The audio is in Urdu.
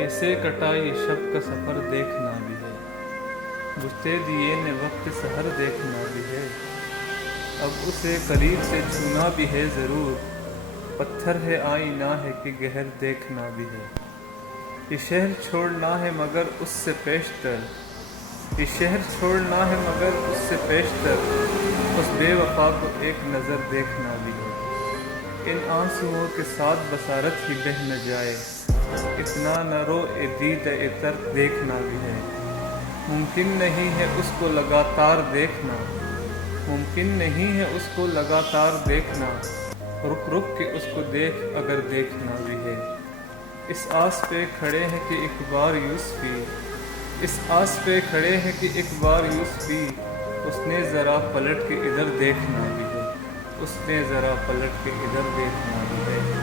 کیسے کٹا یہ شب کا سفر دیکھنا بھی ہے، بجھتے دیے نے وقت سحر دیکھنا بھی ہے، اب اسے قریب سے چھونا بھی ہے ضرور، پتھر ہے آئینہ ہے کہ گہر دیکھنا بھی ہے، یہ شہر چھوڑنا ہے مگر اس سے پیشتر، یہ شہر چھوڑنا ہے مگر اس سے پیشتر، اس بے وفا کو ایک نظر دیکھنا بھی ہے، ان آنسوؤں کے ساتھ بصارت ہی بہہ نہ جائے، اتنا نہ رو اے دید اے تر دیکھنا بھی ہے، ممکن نہیں ہے اس کو لگاتار دیکھنا، ممکن نہیں ہے اس کو لگاتار دیکھنا، رک رک کے اس کو دیکھ اگر دیکھنا بھی ہے، اس آس پہ کھڑے ہیں کہ ایک بار یوسفی، اس آس پہ کھڑے ہیں کہ ایک بار یوسفی، اس نے ذرا پلٹ کے ادھر دیکھنا بھی ہے، اس نے ذرا پلٹ کے ادھر دیکھنا بھی ہے۔